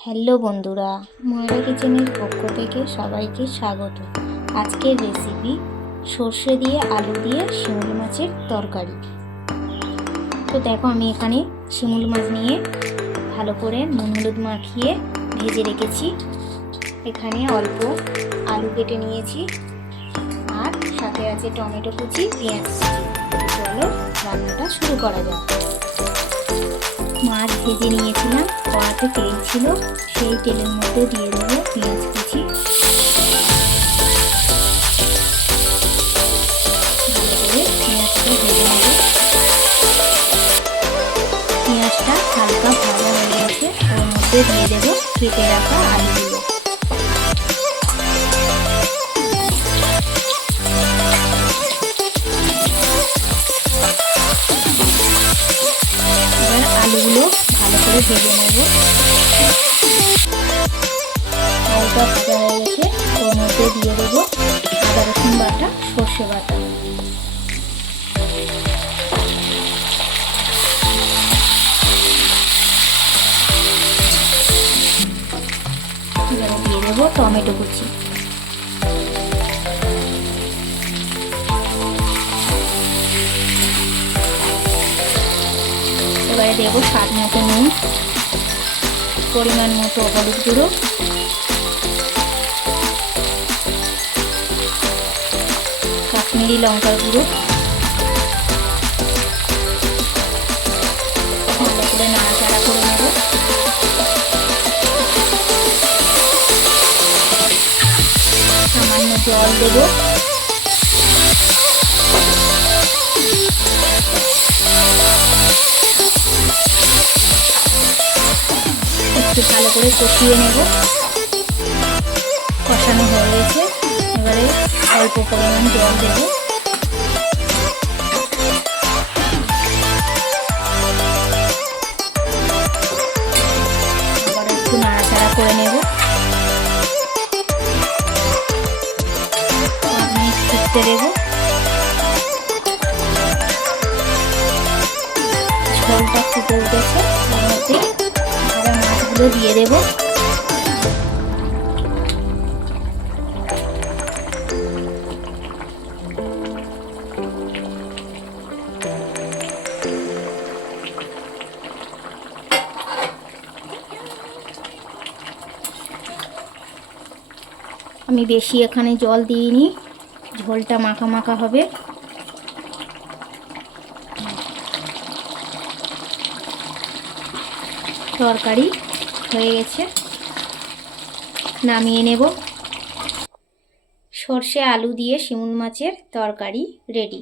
Hello বন্ধুরা, ময়রা কিচেনের পক্ষ থেকে সবাইকে স্বাগত। আজকের রেসিপি সর্ষে দিয়ে আলু দিয়ে শিমুল মাছের তরকারি। তো দেখো, আমি এখানে শিমুল মাছ নিয়ে ভালো করে নুন হলুদ মাখিয়ে ভেজে রেখেছি। এখানে অল্প আলু কেটে নিয়েছি, আর সাথে আছে টমেটো কুচি, পেঁয়াজ কুচি। চলো রান্নাটা শুরু করা যাক। মাছ ভেজে নিয়েছিলাম, কড়াতে তেল ছিল, সেই তেলের মধ্যে দিয়ে দেবো পেঁয়াজ কুচি। ভালো করে পেঁয়াজটা ভেজে নেব। পেঁয়াজটা হালকা ভাজা হয়ে গেছে, ওর মধ্যে দিয়ে দেবো কেটে রাখা আলুগুলো। এবার আলুগুলো ভালো করে ভেজে নেব। হালকা ভাজা হয়ে গেছে, ওর মধ্যে দিয়ে দেবো আদা রসুন বাটা, সর্ষে বাটা। এবারে দিয়ে দেবো টমেটো কুচি। এবারে দেবো স্বাদ মতো নুন, পরিমাণ মতো হলুদ গুঁড়ো, কাশ্মীরি লঙ্কার গুঁড়ো। ভালো করে নাড়াচাড়া করে নেব। সামান্য জল দেব। একটু ভালো করে কষিয়ে নেব। কষানো হয়ে গেছে, এবারে অল্প পরিমাণ জল দেব। আবার একটু নাড়াচাড়া করে নেব। ফুটতে দেব। ঝোলটা ফুটে উঠেছে, তার মধ্যে ভাজা মাছগুলো দিয়ে দেব। আমি বেশি এখানে জল দিইনি, ঝোলটা মাখা মাখা হবে। তরকারি হয়ে গেছে, নামিয়ে নেব। সর্ষে আলু দিয়ে শিমুল মাছের তরকারি রেডি।